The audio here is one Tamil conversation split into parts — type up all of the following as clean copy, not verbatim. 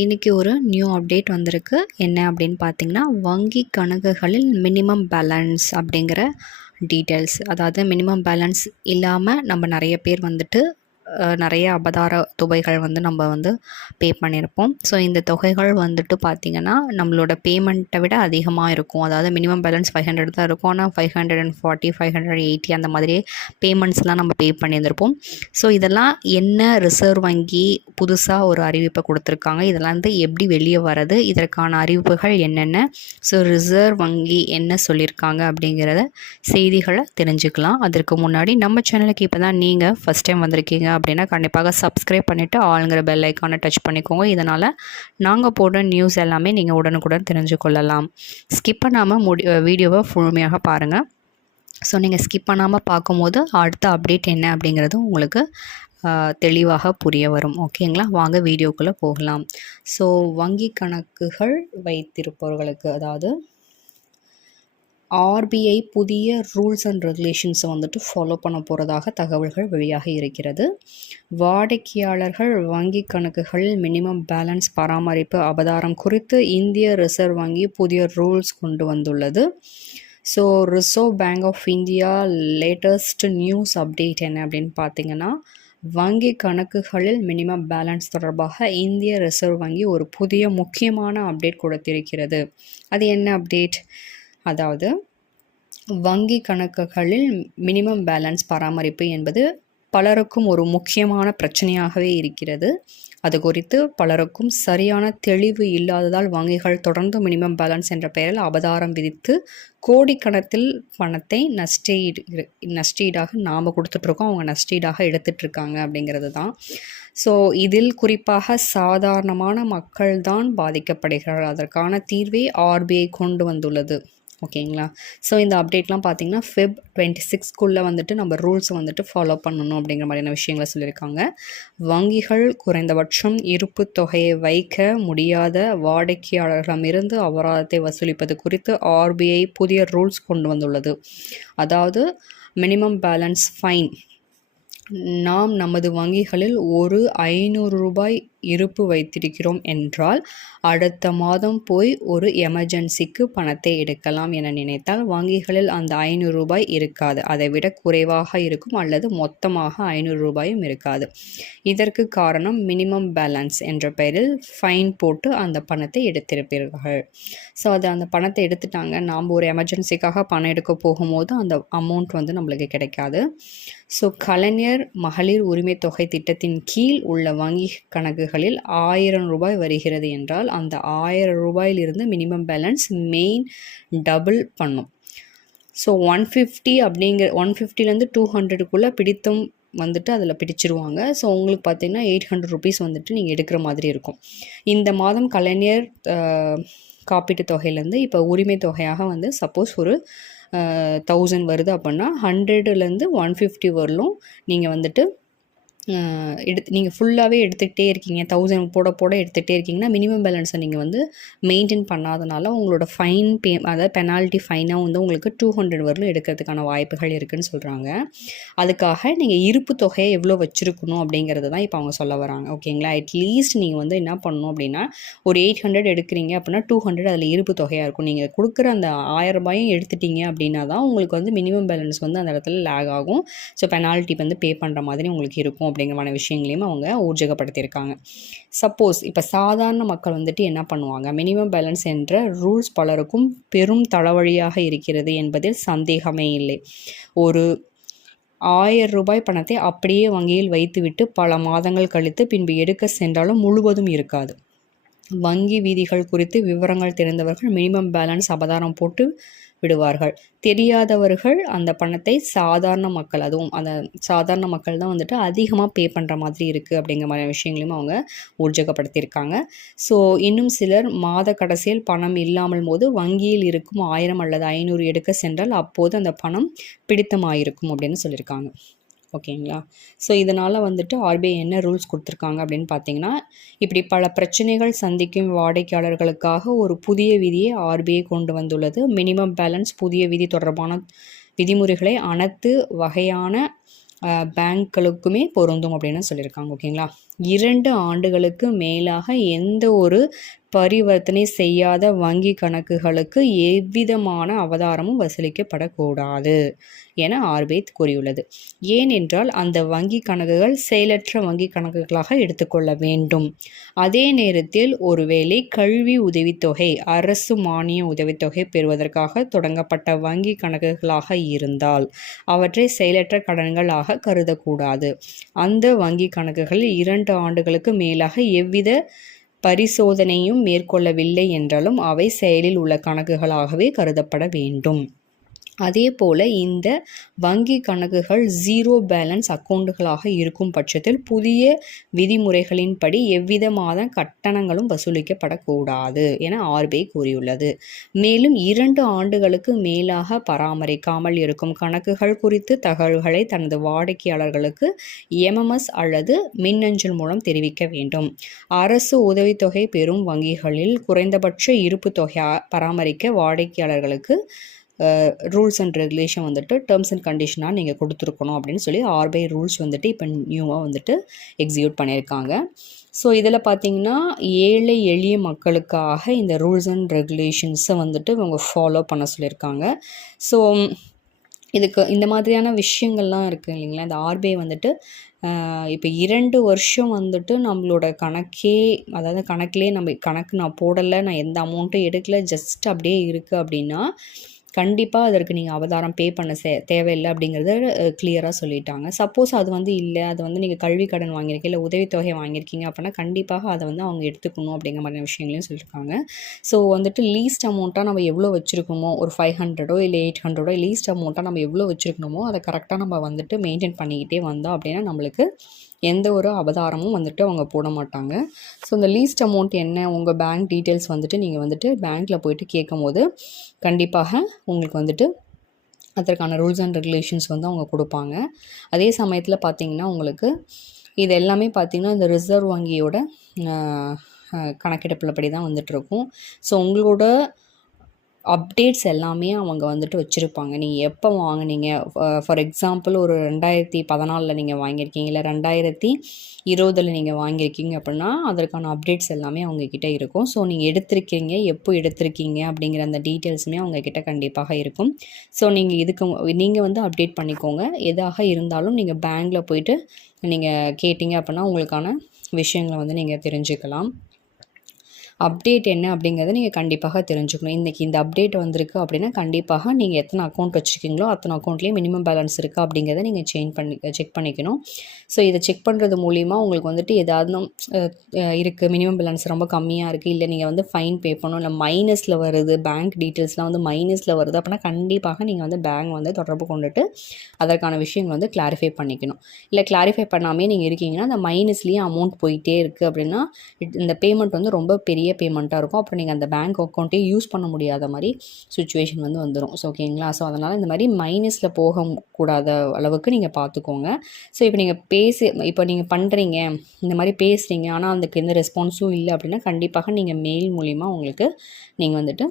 இன்றைக்கி ஒரு நியூ அப்டேட் வந்திருக்கு. என்ன அப்படின்னு பார்த்தீங்கன்னா, வங்கி கணக்குகளில் மினிமம் பேலன்ஸ் அப்படிங்கிற டீட்டெயில்ஸ். அதாவது மினிமம் பேலன்ஸ் இல்லாமல் நம்ம நிறைய பேர் வந்துட்டு நிறைய அபதார தொகைகள் நம்ம பே பண்ணியிருப்போம். ஸோ இந்த தொகைகள் வந்துட்டு பார்த்திங்கன்னா நம்மளோட பேமெண்ட்டை விட அதிகமாக இருக்கும். அதாவது மினிமம் பேலன்ஸ் 500 தான் இருக்கும். ஆனால் 540 580 அந்த மாதிரி பேமெண்ட்ஸ்லாம் நம்ம பே பண்ணியிருந்திருப்போம். ஸோ இதெல்லாம் என்ன ரிசர்வ் வங்கி புதுசாக ஒரு அறிவிப்பை கொடுத்துருக்காங்க. இதெல்லாம் எப்படி வெளியே வர்றது, இதற்கான அறிவிப்புகள் என்னென்ன, ஸோ ரிசர்வ் வங்கி என்ன சொல்லியிருக்காங்க அப்படிங்கிறத செய்திகளை தெரிஞ்சுக்கலாம். அதற்கு முன்னாடி நம்ம சேனலுக்கு இப்போ தான் நீங்கள் ஃபஸ்ட் டைம் வந்திருக்கீங்க அப்படின்னா கண்டிப்பாக சப்ஸ்கிரைப் பண்ணிவிட்டு ஆளுங்கிற பெல் ஐக்கானை டச் பண்ணிக்கோங்க. இதனால் நாங்கள் போடுற நியூஸ் எல்லாமே நீங்கள் உடனுக்குடன் தெரிஞ்சு கொள்ளலாம். ஸ்கிப் பண்ணாமல் வீடியோவை முழுமையாக பாருங்கள். ஸோ நீங்கள் ஸ்கிப் பண்ணாமல் பார்க்கும்போது அடுத்த அப்டேட் என்ன அப்படிங்கிறது உங்களுக்கு தெளிவாக புரிய வரும். ஓகேங்களா, வாங்க வீடியோக்குள்ளே போகலாம். ஸோ வங்கி கணக்குகள் வைத்திருப்பவர்களுக்கு, அதாவது ஆர்பிஐ புதிய ரூல்ஸ் அண்ட் ரெகுலேஷன்ஸை வந்துட்டு ஃபாலோ பண்ண போகிறதாக தகவல்கள் வெளியாக இருக்கிறது. வாடிக்கையாளர்கள் வங்கி கணக்குகளில் மினிமம் பேலன்ஸ் பராமரிப்பு அபதாரம் குறித்து இந்திய ரிசர்வ் வங்கி புதிய ரூல்ஸ் கொண்டு வந்துள்ளது. So reserve bank of India latest news update என்ன அப்படின்னு பார்த்தீங்கன்னா, வங்கி கணக்குகளில் மினிமம் பேலன்ஸ் தொடர்பாக இந்திய ரிசர்வ் வங்கி ஒரு புதிய முக்கியமான அப்டேட் கொடுத்திருக்கிறது. அது என்ன அப்டேட்? அதாவது வங்கி கணக்குகளில் மினிமம் பேலன்ஸ் பராமரிப்பு என்பது பலருக்கும் ஒரு முக்கியமான பிரச்சனையாகவே இருக்கிறது. அது குறித்து பலருக்கும் சரியான தெளிவு இல்லாததால் வங்கிகள் தொடர்ந்து மினிமம் பேலன்ஸ் என்ற பெயரில் அபதாரம் விதித்து கோடிக்கணக்கில் பணத்தை நஷ்டஈடாக நாம் கொடுத்துட்ருக்கோம், அவங்க நஷ்டஈடாக எடுத்துட்ருக்காங்க அப்படிங்கிறது தான். ஸோ இதில் குறிப்பாக சாதாரணமான மக்கள் தான் பாதிக்கப்படுகிறார்கள். அதற்கான தீர்வை ஆர்பிஐ கொண்டு வந்துள்ளது. ஓகேங்களா, ஸோ இந்த அப்டேட்லாம் பார்த்திங்கன்னா Feb 26க்குள்ளே வந்துட்டு நம்ம ரூல்ஸை வந்துட்டு ஃபாலோ பண்ணணும் அப்படிங்கிற மாதிரியான விஷயங்களை சொல்லியிருக்காங்க. வங்கிகள் குறைந்தபட்சம் இருப்பு தொகையை வைக்க முடியாத வாடிக்கையாளர்களிடமிருந்து அபராதத்தை வசூலிப்பது குறித்து ஆர்பிஐ புதிய ரூல்ஸ் கொண்டு வந்துள்ளது. அதாவது மினிமம் பேலன்ஸ் ஃபைன். நாம் நமது வங்கிகளில் ஒரு 500 ரூபாய் இருப்பு வைத்திருக்கிறோம் என்றால் அடுத்த மாதம் போய் ஒரு எமர்ஜென்சிக்கு பணத்தை எடுக்கலாம் என நினைத்தால் வங்கிகளில் அந்த 500 ரூபாய் இருக்காது, அதை விட குறைவாக இருக்கும், அல்லது மொத்தமாக 500 ரூபாயும் இருக்காது. இதற்கு காரணம் மினிமம் பேலன்ஸ் என்ற பெயரில் ஃபைன் போட்டு அந்த பணத்தை எடுத்திருப்பீர்கள். ஸோ அந்த பணத்தை எடுத்துட்டாங்க, நாம் ஒரு எமர்ஜென்சிக்காக பணம் எடுக்க போகும்போது அந்த அமௌண்ட் நம்மளுக்கு கிடைக்காது. ஸோ கலைஞர் மகளிர் உரிமை தொகை திட்டத்தின் கீழ் உள்ள வங்கி கணக்குகளில் 1000 ரூபாய் வருகிறது என்றால் அந்த 1000 ரூபாயிலிருந்து மினிமம் பேலன்ஸ் டபுள் பண்ணும். ஸோ 150 அப்படிங்கிற 150லேருந்து 200க்குள்ளே பிடித்தம் அதில் பிடிச்சிருவாங்க. ஸோ உங்களுக்கு பார்த்திங்கன்னா 800 ருபீஸ் நீங்கள் எடுக்கிற மாதிரி இருக்கும். இந்த மாதம் கலைஞர் காப்பீட்டு தொகையிலேருந்து இப்போ உரிமை தொகையாக சப்போஸ் ஒரு 1000 வருது அப்படின்னா 100லேருந்து 150 வரலும் நீங்கள் நீங்கள் ஃபுல்லாகவே எடுத்துக்கிட்டே இருக்கீங்க, 1000 போட எடுத்துகிட்டே இருக்கீங்கன்னா மினிமம் பேலன்ஸை நீங்கள் மெயின்டைன் பண்ணாதனால உங்களோட ஃபைன் அதாவது பெனால்ட்டி ஃபைனாக உங்களுக்கு 200 வரலும் எடுக்கிறதுக்கான வாய்ப்புகள் இருக்குதுன்னு சொல்கிறாங்க. அதுக்காக நீங்கள் இருப்பு தொகையை எவ்வளோ வச்சுருக்கணும் அப்படிங்கிறது தான் இப்போ அவங்க சொல்ல வராங்க. ஓகேங்களா, அட்லீஸ்ட் நீங்கள் என்ன பண்ணணும் அப்படின்னா ஒரு 800 எடுக்கிறீங்க அப்படின்னா 200 அதில் இருப்பு தொகையாக இருக்கும். நீங்கள் கொடுக்குற அந்த 1000 ரூபாயும் எடுத்துட்டீங்க அப்படின்னா தான் உங்களுக்கு மினிமம் பேலன்ஸ் அந்த இடத்துல லேக் ஆகும். ஸோ பெனால்ட்டி பே பண்ணுற மாதிரி உங்களுக்கு இருக்கும் அப்படிங்கிற விஷயங்களையும் அவங்க ஊர்ஜகப்படுத்தியிருக்காங்க. சப்போஸ் இப்போ சாதாரண மக்கள் என்ன பண்ணுவாங்க, மினிமம் பேலன்ஸ் என்ற ரூல்ஸ் பலருக்கும் பெரும் தலைவலியாக இருக்கிறது என்பதில் சந்தேகமே இல்லை. ஒரு 1000 ரூபாய் பணத்தை அப்படியே வங்கியில் வைத்துவிட்டு பல மாதங்கள் கழித்து பின்பு எடுக்க சென்றாலும் முழுவதும் இருக்காது. வங்கி விதிகள் குறித்து விவரங்கள் தெரிந்தவர்கள் மினிமம் பேலன்ஸ் அபதாரம் போட்டு விடுவார்கள். தெரியாதவர்கள் அந்த பணத்தை சாதாரண மக்கள், அதுவும் அந்த சாதாரண மக்கள் தான் அதிகமாக பே பண்ணுற மாதிரி இருக்குது அப்படிங்கிற மாதிரி விஷயங்களையும் அவங்க ஊர்ஜகப்படுத்தியிருக்காங்க. ஸோ இன்னும் சிலர் மாத கடைசியில் பணம் இல்லாமல் போது வங்கியில் இருக்கும் 1000 அல்லது 500 எடுக்க சென்றால் அப்போது அந்த பணம் பிடித்தமாயிருக்கும் அப்படின்னு சொல்லியிருக்காங்க. ஓகேங்களா, ஸோ இதனால் ஆர்பிஐ என்ன ரூல்ஸ் கொடுத்துருக்காங்க அப்படின்னு பார்த்தீங்கன்னா, இப்படி பல பிரச்சனைகள் சந்திக்கும் வாடிக்கையாளர்களுக்காக ஒரு புதிய விதியை ஆர்பிஐ கொண்டு வந்துள்ளது. மினிமம் பேலன்ஸ் புதிய விதி தொடர்பான விதிமுறைகளை அனைத்து வகையான பேங்க்களுக்குமே பொருந்தும் அப்படின்னு சொல்லியிருக்காங்க. ஓகேங்களா, 2 ஆண்டுகளுக்கு மேலாக எந்த ஒரு பரிவர்த்தனை செய்யாத வங்கி கணக்குகளுக்கு எவ்விதமான அபதாரமும் வசூலிக்கப்படக்கூடாது என ஆர்பிஐ கூறியுள்ளது. ஏனென்றால் அந்த வங்கி கணக்குகள் செயலற்ற வங்கி கணக்குகளாக எடுத்துக்கொள்ள வேண்டும். அதே நேரத்தில் ஒருவேளை கல்வி உதவித்தொகை, அரசு மானிய உதவித்தொகை பெறுவதற்காக தொடங்கப்பட்ட வங்கி கணக்குகளாக இருந்தால் அவற்றை செயலற்ற கடன்களாக கருதக்கூடாது. அந்த வங்கி கணக்குகளில் 2 ஆண்டுகளுக்கு மேலாக எவ்வித பரிசோதனையும் மேற்கொள்ளவில்லை என்றாலும் அவை செயலில் உள்ள கணக்குகளாகவே கருதப்பட வேண்டும். அதே போல் இந்த வங்கி கணக்குகள் 0 பேலன்ஸ் அக்கௌண்ட்டுகளாக இருக்கும் பட்சத்தில் புதிய விதிமுறைகளின்படி எவ்விதமான கட்டணங்களும் வசூலிக்கப்படக்கூடாது என ஆர்பிஐ கூறியுள்ளது. மேலும் 2 ஆண்டுகளுக்கு மேலாக பராமரிக்காமல் இருக்கும் கணக்குகள் குறித்து தகவல்களை தனது வாடிக்கையாளர்களுக்கு எம்எம்எஸ் அல்லது மின்னஞ்சல் மூலம் தெரிவிக்க வேண்டும். அரசு உதவித்தொகை பெறும் வங்கிகளில் குறைந்தபட்ச இருப்பு தொகை பராமரிக்க வாடிக்கையாளர்களுக்கு ரூல்ஸ் அண்ட் ரெகுலேஷன் வந்துட்டு டேர்ம்ஸ் அண்ட் கண்டிஷனாக நீங்கள் கொடுத்துருக்கணும் அப்படின்னு சொல்லி ஆர்பிஐ ரூல்ஸ் வந்துட்டு இப்போ நியூவாக வந்துட்டு எக்ஸிக்யூட் பண்ணியிருக்காங்க. ஸோ இதில் பார்த்திங்கன்னா ஏழை எளிய மக்களுக்காக இந்த ரூல்ஸ் அண்ட் ரெகுலேஷன்ஸை வந்துட்டு இவங்க ஃபாலோ பண்ண சொல்லியிருக்காங்க. ஸோ இதுக்கு இந்த மாதிரியான விஷயங்கள்லாம் இருக்குது இல்லைங்களா. இந்த ஆர்பிஐ வந்துட்டு இப்போ 2 வருஷம் வந்துட்டு நம்மளோட கணக்கே, அதாவது கணக்கிலே நம்ம கணக்கு நான் போடலை, நான் எந்த அமௌண்ட்டும் எடுக்கலை, ஜஸ்ட் அப்படியே இருக்குது அப்படின்னா கண்டிப்பாக அதற்கு நீங்கள் அபதாரம் பே பண்ண தேவையில்லை அப்படிங்கிறத கிளியராக சொல்லிட்டாங்க. சப்போஸ் அது வந்து இல்லை, அது வந்து நீங்கள் கல்வி கடன் வாங்கியிருக்கீங்க இல்லை உதவித்தொகை வாங்கியிருக்கீங்க அப்படின்னா கண்டிப்பாக அதை வந்து அவங்க எடுத்துக்கணும் அப்படிங்கிற மாதிரியான விஷயங்களையும் சொல்லியிருக்காங்க. ஸோ வந்துட்டு லீஸ்ட் அமௌண்ட்டாக நம்ம எவ்வளோ வச்சுருக்கோமோ, ஒரு 500 இல்லை 800 லீஸ்ட் அமௌண்ட்டாக நம்ம எவ்வளோ வச்சுருக்கணுமோ அதை கரெக்டாக நம்ம வந்துட்டு மெயின்டைன் பண்ணிக்கிட்டே வந்தோம் அப்படின்னா நம்மளுக்கு எந்த ஒரு அபதாரமும் வந்துட்டு அவங்க போட மாட்டாங்க. ஸோ இந்த லீஸ்ட் அமௌண்ட் என்ன, உங்கள் பேங்க் டீட்டெயில்ஸ் வந்துட்டு நீங்கள் வந்துட்டு பேங்க்கில் போய்ட்டு கேட்கும் போது கண்டிப்பாக உங்களுக்கு வந்துட்டு அதற்கான ரூல்ஸ் அண்ட் ரெகுலேஷன்ஸ் வந்து அவங்க கொடுப்பாங்க. அதே சமயத்தில் பார்த்திங்கன்னா உங்களுக்கு இது எல்லாமே பார்த்திங்கன்னா இந்த ரிசர்வ் வங்கியோட கணக்கெடுப்பில் தான் வந்துட்டுருக்கும். ஸோ உங்களோட அப்டேட்ஸ் எல்லாமே அவங்க வந்துட்டு வச்சுருப்பாங்க. நீங்கள் எப்போ வாங்கினீங்க, ஃபார் எக்ஸாம்பிள் ஒரு 2014 நீங்கள் வாங்கியிருக்கீங்க இல்லை 2020 நீங்கள் வாங்கியிருக்கீங்க அப்படின்னா அதற்கான அப்டேட்ஸ் எல்லாமே அவங்கக்கிட்ட இருக்கும். ஸோ நீங்கள் எடுத்திருக்கீங்க, எப்போ எடுத்திருக்கீங்க அப்படிங்கிற அந்த டீட்டெயில்ஸுமே அவங்கக்கிட்ட கண்டிப்பாக இருக்கும். ஸோ நீங்கள் வந்து அப்டேட் பண்ணிக்கோங்க. எதாக இருந்தாலும் நீங்கள் பேங்க்கில் போய்ட்டு நீங்கள் கேட்டிங்க அப்படின்னா உங்களுக்கான விஷயங்களை வந்து நீங்கள் தெரிஞ்சுக்கலாம். அப்டேட் என்ன அப்படிங்கிறத நீங்கள் கண்டிப்பாக தெரிஞ்சுக்கணும். இன்றைக்கி இந்த அப்டேட் வந்திருக்கு அப்படின்னா கண்டிப்பாக நீங்கள் எத்தனை அக்கௌண்ட் வச்சுருக்கீங்களோ அத்தனை அக்கௌண்ட்லேயும் மினிமம் பேலன்ஸ் இருக்கா அப்படிங்கிறத நீங்கள் செக் பண்ணிக்கணும். ஸோ இதை செக் பண்ணுறது மூலிமா உங்களுக்கு வந்துட்டு ஏதாவது இருக்குது, மினிமம் பேலன்ஸ் ரொம்ப கம்மியாக இருக்குது, இல்லை நீங்கள் வந்து ஃபைன் பே பண்ணணும், இல்லை மைனஸில் வருது, பேங்க் டீட்டெயில்ஸ்லாம் வந்து மைனஸில் வருது அப்படின்னா கண்டிப்பாக நீங்கள் வந்து பேங்க் வந்து தொடர்பு கொண்டுட்டு அதற்கான விஷயங்கள் வந்து கிளாரிஃபை பண்ணிக்கணும். இல்லை கிளாரிஃபை பண்ணாமே நீங்கள் இருக்கீங்கன்னா அந்த மைனஸ்லேயே அமௌண்ட் போயிட்டே இருக்குது அப்படின்னா இந்த பேமெண்ட் வந்து ரொம்ப பெரிய பேமெண்ட்டாக இருக்கும். அப்புறம் நீங்கள் அந்த பேங்க் அக்கௌண்ட்டே யூஸ் பண்ண முடியாத மாதிரி சுச்சுவேஷன் வந்து வந்துடும். ஸோ ஓகேங்களா. ஸோ அதனால் இந்த மாதிரி மைனஸில் போகக்கூடாத அளவுக்கு நீங்கள் பார்த்துக்கோங்க. ஸோ இப்போ நீங்கள் பண்ணுறீங்க, இந்த மாதிரி பேசுகிறீங்க, ஆனால் அதுக்கு எந்த ரெஸ்பான்ஸும் இல்லை அப்படின்னா கண்டிப்பாக நீங்கள் மெயில் மூலிமா உங்களுக்கு நீங்கள் வந்துட்டு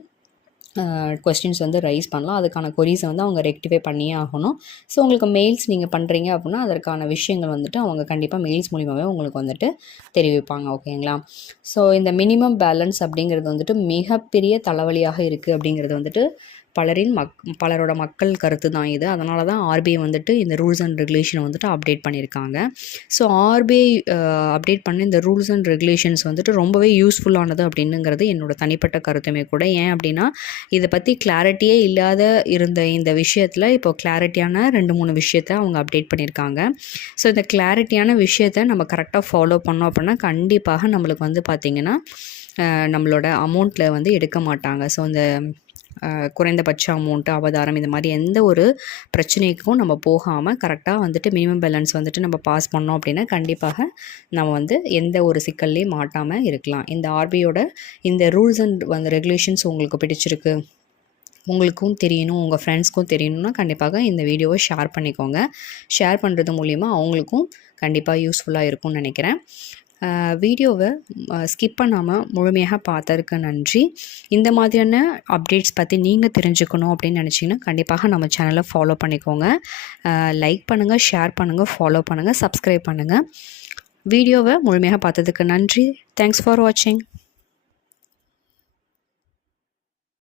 கொஸ்டின்ஸ் வந்து ரைஸ் பண்ணலாம். அதுக்கான கொரீஸை வந்து அவங்க ரெக்டிஃபை பண்ணியே ஆகணும். ஸோ உங்களுக்கு மெயில்ஸ் நீங்கள் பண்ணுறீங்க அப்படின்னா அதற்கான விஷயங்கள் வந்துட்டு அவங்க கண்டிப்பாக மெயில்ஸ் மூலிமாவே உங்களுக்கு வந்துட்டு தெரிவிப்பாங்க. ஓகேங்களா. ஸோ இந்த மினிமம் பேலன்ஸ் அப்படிங்கிறது வந்துட்டு மிகப்பெரிய தலைவலியாக இருக்குது அப்படிங்கிறது வந்துட்டு பலரோட மக்கள் கருத்து தான் இது. அதனால தான் ஆர்பிஐ வந்துட்டு இந்த ரூல்ஸ் அண்ட் ரெகுலேஷனை வந்துட்டு அப்டேட் பண்ணியிருக்காங்க. ஸோ ஆர்பிஐ அப்டேட் பண்ண இந்த ரூல்ஸ் அண்ட் ரெகுலேஷன்ஸ் வந்துட்டு ரொம்பவே யூஸ்ஃபுல்லானது அப்படின்னுங்கிறது என்னோட தனிப்பட்ட கருத்துமே கூட. ஏன் அப்படின்னா இதை பற்றி கிளாரிட்டியே இல்லாத இருந்த இந்த விஷயத்தில் இப்போ கிளாரிட்டியான 2-3 விஷயத்த அவங்க அப்டேட் பண்ணியிருக்காங்க. ஸோ இந்த கிளாரிட்டியான விஷயத்த நம்ம கரெக்டாக ஃபாலோ பண்ணோம் அப்படின்னா கண்டிப்பாக நம்மளுக்கு வந்து பார்த்திங்கன்னா நம்மளோட அமௌண்ட்டில் வந்து எடுக்க மாட்டாங்க. ஸோ இந்த குறைந்தபட்ச அமௌண்ட்டு, அபதாரம், இந்த மாதிரி எந்த ஒரு பிரச்சனைக்கும் நம்ம போகாமல் கரெக்டாக வந்துட்டு மினிமம் பேலன்ஸ் வந்துட்டு நம்ம பாஸ் பண்ணோம் அப்படின்னா கண்டிப்பாக நம்ம வந்து எந்த ஒரு சிக்கல்லையும் மாட்டாமல் இருக்கலாம். இந்த ஆர்பிஐயோட இந்த ரூல்ஸ் அண்ட் அந்த ரெகுலேஷன்ஸ் உங்களுக்கு பிடிச்சிருக்கு, உங்களுக்கும் தெரியணும், உங்கள் ஃப்ரெண்ட்ஸ்க்கும் தெரியணும்னா கண்டிப்பாக இந்த வீடியோவை ஷேர் பண்ணிக்கோங்க. ஷேர் பண்ணுறது மூலிமா அவங்களுக்கும் கண்டிப்பாக யூஸ்ஃபுல்லாக இருக்கும்னு நினைக்கிறேன். வீடியோவை ஸ்கிப் பண்ணாமல் முழுமையாக பார்த்ததுக்கு நன்றி. இந்த மாதிரியான அப்டேட்ஸ் பற்றி நீங்கள் தெரிஞ்சுக்கணும் அப்படின்னு நினச்சிங்கன்னா கண்டிப்பாக நம்ம சேனலை ஃபாலோ பண்ணிக்கோங்க. லைக் பண்ணுங்கள், ஷேர் பண்ணுங்கள், ஃபாலோ பண்ணுங்கள், சப்ஸ்கிரைப் பண்ணுங்கள். வீடியோவை முழுமையாக பார்த்ததுக்கு நன்றி. தேங்க்ஸ் ஃபார் வாட்சிங்.